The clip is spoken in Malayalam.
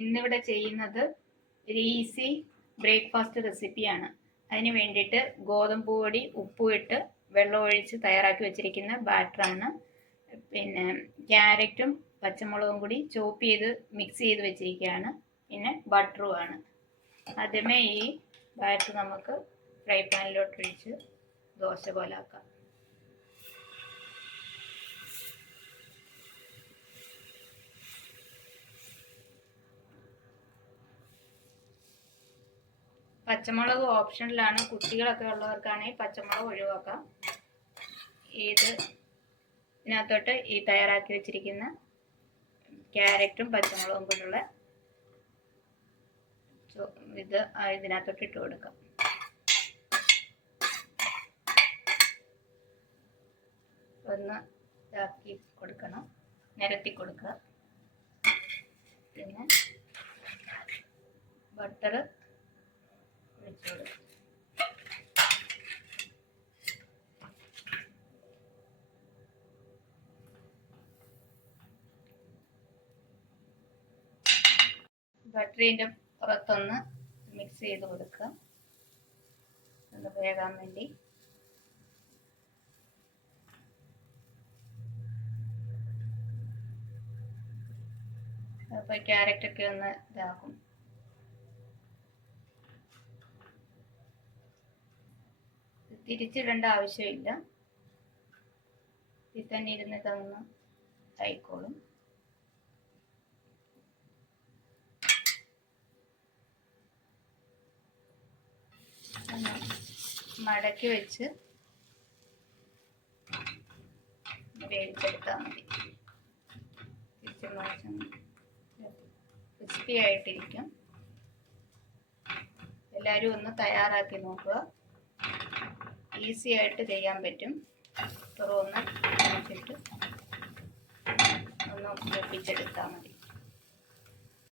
ഇന്നിവിടെ ചെയ്യുന്നത് ഒരു ഈസി ബ്രേക്ക്ഫാസ്റ്റ് റെസിപ്പിയാണ് അതിന് വേണ്ടിയിട്ട് ഗോതമ്പ് പൊടി ഉപ്പും ഇട്ട് വെള്ളം ഒഴിച്ച് തയ്യാറാക്കി വെച്ചിരിക്കുന്ന ബാറ്ററാണ് പിന്നെ ക്യാരറ്റും പച്ചമുളകും കൂടി ചോപ്പ് ചെയ്ത് മിക്സ് ചെയ്ത് വെച്ചിരിക്കുകയാണ്. പിന്നെ ബട്ടറുമാണ് ആദ്യമേ ഈ ബാറ്റർ നമുക്ക് ഫ്രൈ പാനിലോട്ട് ഒഴിച്ച് ദോശ പോലെ പോലാക്കാം. പച്ചമുളക് ഓപ്ഷനിലാണ് കുട്ടികളൊക്കെ ഉള്ളവർക്കാണെങ്കിൽ പച്ചമുളക് ഒഴിവാക്കാം. ഇത് ഇതിനകത്തോട്ട് ഈ തയ്യാറാക്കി വെച്ചിരിക്കുന്ന ക്യാരറ്റും പച്ചമുളകും കൊണ്ടുള്ള ഇത് ഇതിനകത്തോട്ട് ഇട്ട് കൊടുക്കാം. ഒന്ന് ഇതാക്കി കൊടുക്കണം. നിരത്തി കൊടുക്കുക. പിന്നെ ബട്ടർ കൊടുക്കുക ബട്ടറിന്റെ പുറത്തൊന്ന് മിക്സ് ചെയ്ത് കൊടുക്കുക. ഒന്ന് വേകാൻ വേണ്ടി. അപ്പോൾ ക്യാരറ്റൊക്കെ ഒന്ന് ഇതാകും തിരിച്ചിടേണ്ട ആവശ്യമില്ല. ഇതിൽ തന്നെ ഇരുന്ന് ഇതൊന്ന് ആയിക്കോളും. മടക്കി വെച്ച് വേവിച്ചെടുത്താൽ മതി. തിരിച്ച് ക്രിസ്പി ആയിട്ടിരിക്കും. എല്ലാവരും ഒന്ന് തയ്യാറാക്കി നോക്കുക. ഈസി ആയിട്ട് ചെയ്യാൻ പറ്റും. തുറന്ന് വെച്ചിട്ട് ഒന്ന് ഒപ്പിച്ചെടുത്താൽ മതി.